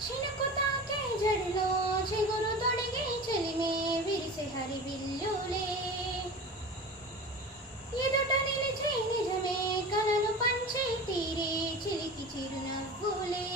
చినుకు తాకే జడిలో చిగురు తొడిగి చెలిమే విరిసే హరివిల్లులే ఎదుట నిలిచి నిజమే కలను పంచి తీరే చిలికి చిరునవ్వులే